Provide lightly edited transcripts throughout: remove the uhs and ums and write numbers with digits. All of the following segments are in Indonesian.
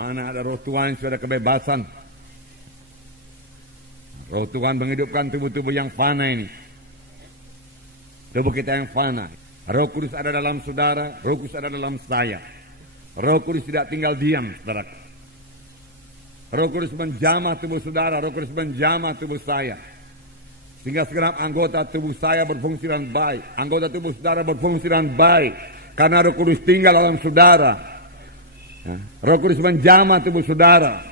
Mana ada roh Tuhan sudah ada kebebasan. Roh Tuhan menghidupkan tubuh-tubuh yang fana ini. Tubuh kita yang fana. Roh Kudus ada dalam saudara, Roh Kudus ada dalam saya. Roh Kudus tidak tinggal diam, saudara. Roh Kudus menjamah tubuh saudara, Roh Kudus menjamah tubuh saya. Sehingga segenap anggota tubuh saya berfungsi dengan baik. Anggota tubuh saudara berfungsi dengan baik. Karena Roh Kudus tinggal dalam saudara. Roh Kudus menjamah tubuh saudara.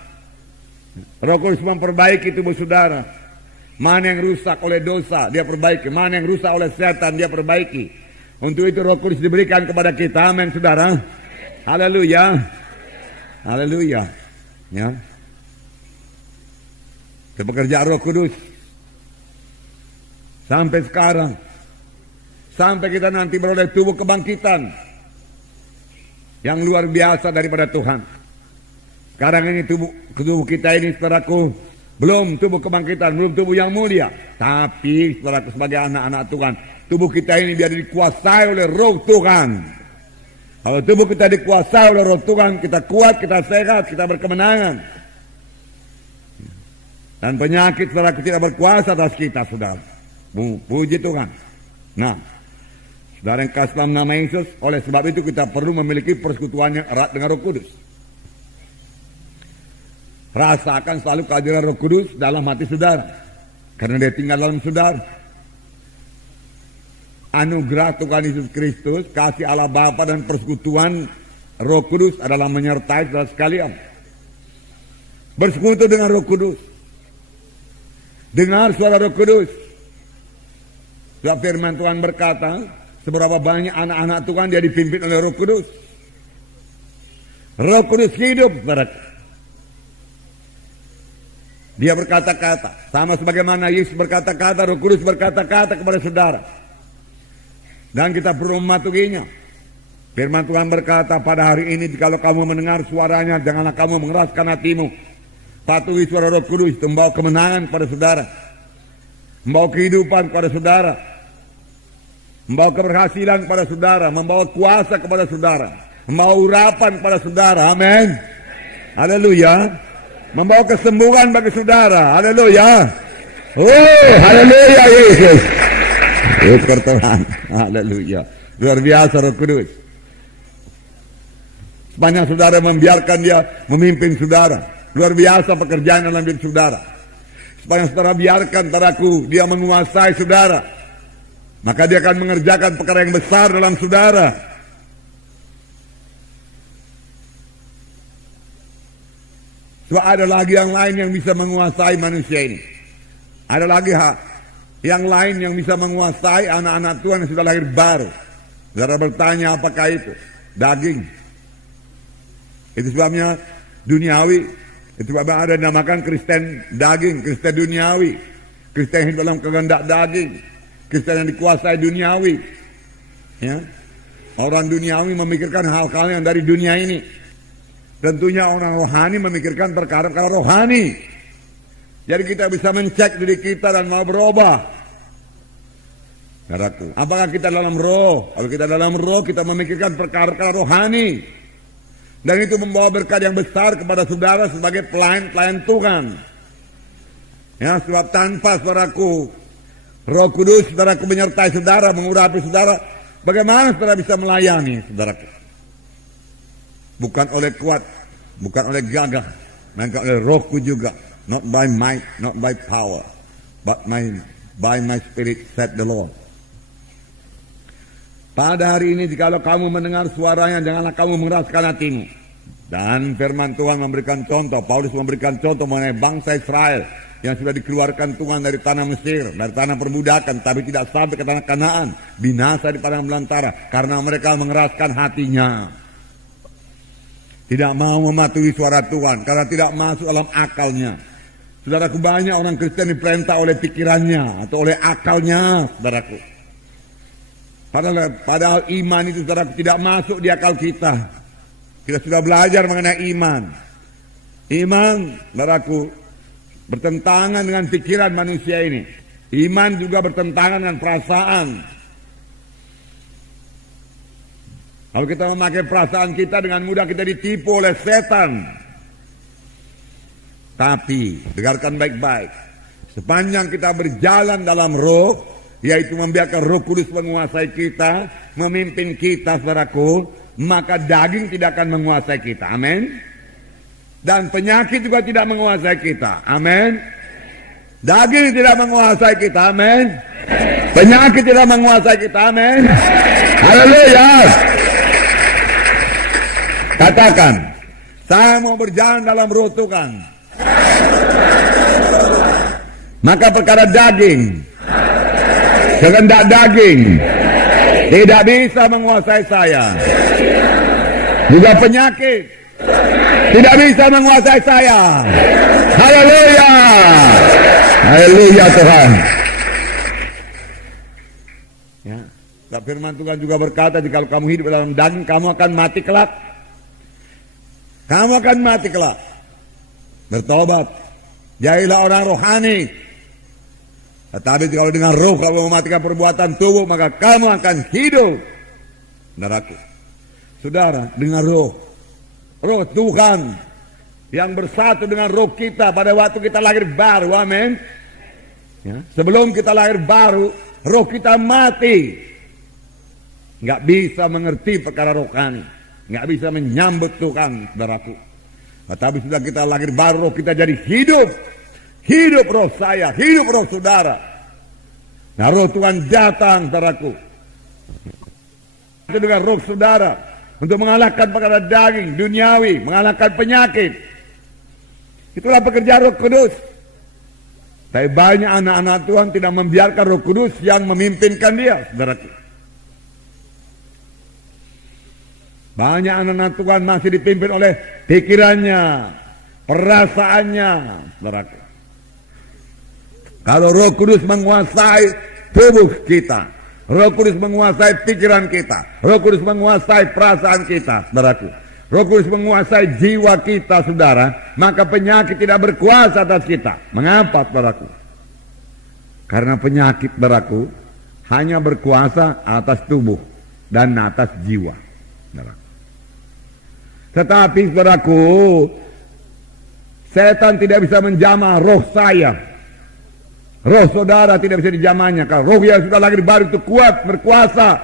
Roh Kudus memperbaiki tubuh saudara. Mana yang rusak oleh dosa, dia perbaiki. Mana yang rusak oleh setan, dia perbaiki. Untuk itu Roh Kudus diberikan kepada kita. Amin, saudara. Haleluya. Haleluya. Ya. Itu pekerjaan Roh Kudus. Sampai sekarang. Sampai kita nanti beroleh tubuh kebangkitan. Yang luar biasa daripada Tuhan. Sekarang ini tubuh kita ini, saudaraku, belum tubuh kebangkitan, belum tubuh yang mulia. Tapi, saudaraku, sebagai anak-anak Tuhan, tubuh kita ini biar dikuasai oleh Roh Tuhan. Kalau tubuh kita dikuasai oleh Roh Tuhan, kita kuat, kita sehat, kita berkemenangan. Dan penyakit, saudaraku, tidak berkuasa atas kita, saudara. Puji Tuhan. Nah, saudara yang kasih dalam nama Yesus, oleh sebab itu kita perlu memiliki persekutuan yang erat dengan Roh Kudus. Rasakan selalu kehadiran Roh Kudus dalam hati saudara. Karena dia tinggal dalam saudara. Anugerah Tuhan Yesus Kristus, kasih Allah Bapa dan persekutuan Roh Kudus adalah menyertai saudara sekalian. Bersekutu dengan Roh Kudus. Dengar suara Roh Kudus. Sebab firman Tuhan berkata, seberapa banyak anak-anak Tuhan dia dipimpin oleh Roh Kudus. Roh Kudus hidup, saudara. Dia berkata-kata, sama sebagaimana Yesus berkata-kata, Roh Kudus berkata-kata kepada saudara. Dan kita perlu mematuhinya. Firman Tuhan berkata, pada hari ini kalau kamu mendengar suaranya, janganlah kamu mengeraskan hatimu. Patuhi suara Roh Kudus, itu membawa kemenangan kepada saudara. Membawa kehidupan kepada saudara. Membawa keberhasilan kepada saudara. Membawa kuasa kepada saudara. Membawa urapan kepada saudara. Amin. Haleluya. Membawa kesembuhan bagi saudara. Haleluya. Oh, haleluya Yesus. Syukur Tuhan. Haleluya. Luar biasa Roh Kudus. Sepanjang saudara membiarkan dia memimpin saudara. Luar biasa pekerjaan dalam hidup saudara. Sepanjang saudara biarkan saudaraku dia menguasai saudara. Maka dia akan mengerjakan perkara yang besar dalam saudara. Sebab ada lagi yang lain yang bisa menguasai manusia ini. Ada lagi yang lain yang bisa menguasai anak-anak Tuhan yang sudah lahir baru. Saudara bertanya apakah itu? Daging. Itu sebabnya duniawi. Itu sebabnya ada yang dinamakan Kristen daging, Kristen duniawi. Kristen yang hidup dalam kehendak daging. Kristen yang dikuasai duniawi. Ya. Orang duniawi memikirkan hal-hal yang dari dunia ini. Tentunya orang rohani memikirkan perkara-perkara rohani. Jadi kita bisa mencek diri kita dan mau berubah. Saudaraku, apakah kita dalam roh? Kalau kita dalam roh, kita memikirkan perkara-perkara rohani. Dan itu membawa berkat yang besar kepada saudara sebagai pelayan Tuhan. Ya, sebab tanpa saudaraku, Roh Kudus, saudaraku menyertai saudara, mengurapi saudara, bagaimana saudara bisa melayani saudaraku? Bukan oleh kuat, bukan oleh gagah, melainkan oleh Rohku juga. Not by might, not by power, but by my spirit, said the Lord. Pada hari ini jikalau kamu mendengar suaranya, janganlah kamu mengeraskan hatimu. Dan firman Tuhan memberikan contoh, Paulus memberikan contoh mengenai bangsa Israel yang sudah dikeluarkan Tuhan dari tanah Mesir, dari tanah perbudakan, tapi tidak sampai ke tanah Kanaan, binasa di padang belantara karena mereka mengeraskan hatinya. Tidak mau mematuhi suara Tuhan karena tidak masuk dalam akalnya. Saudaraku, banyak orang Kristen diperintah oleh pikirannya atau oleh akalnya, saudaraku. Padahal iman itu, saudaraku, tidak masuk di akal kita. Kita sudah belajar mengenai iman. Iman, saudaraku, bertentangan dengan pikiran manusia ini. Iman juga bertentangan dengan perasaan. Kalau kita memakai perasaan kita, dengan mudah kita ditipu oleh setan. Tapi, dengarkan baik-baik. Sepanjang kita berjalan dalam roh, yaitu membiarkan Roh Kudus menguasai kita, memimpin kita, saudaraku, maka daging tidak akan menguasai kita. Amin. Dan penyakit juga tidak menguasai kita. Amin. Daging tidak menguasai kita. Amin. Penyakit tidak menguasai kita. Amin. Haleluya. Katakan, saya mau berjalan dalam roh Tuhan. Maka perkara daging, kehendak daging tidak bisa menguasai saya. Juga penyakit tidak bisa menguasai saya. Haleluya. Haleluya Tuhan. Ya, dan firman Tuhan juga berkata, jika kamu hidup dalam daging, kamu akan mati kelak. Kamu akan mati kelak. Bertobat, jadilah orang rohani. Tetapi kalau dengan roh kamu mematikan perbuatan tubuh, maka kamu akan hidup. Saudaraku, saudara, dengan roh Tuhan yang bersatu dengan roh kita pada waktu kita lahir baru. Amin. Ya, sebelum kita lahir baru, roh kita mati. Nggak bisa mengerti perkara rohani, nggak bisa menyambut Tuhan, saudaraku. Tetapi sudah kita lahir baru, roh kita jadi hidup. Hidup roh saya, hidup roh saudara. Nah, roh Tuhan datang, saudaraku, itu dengan roh saudara untuk mengalahkan perkara daging, duniawi, mengalahkan penyakit. Itulah pekerjaan Roh Kudus. Tapi banyak anak-anak Tuhan tidak membiarkan Roh Kudus yang memimpinkan dia, saudaraku. Banyak anak-anak Tuhan masih dipimpin oleh pikirannya, perasaannya, saudaraku. Kalau Roh Kudus menguasai tubuh kita, Roh Kudus menguasai pikiran kita, Roh Kudus menguasai perasaan kita, saudaraku. Roh Kudus menguasai jiwa kita, saudara, maka penyakit tidak berkuasa atas kita. Mengapa, saudaraku? Karena penyakit, saudaraku, hanya berkuasa atas tubuh dan atas jiwa, saudaraku. Tetapi, saudaraku, setan tidak bisa menjamah roh saya. Roh saudara tidak bisa dijamahnya. Kalau roh yang sudah lahir baru itu kuat, berkuasa.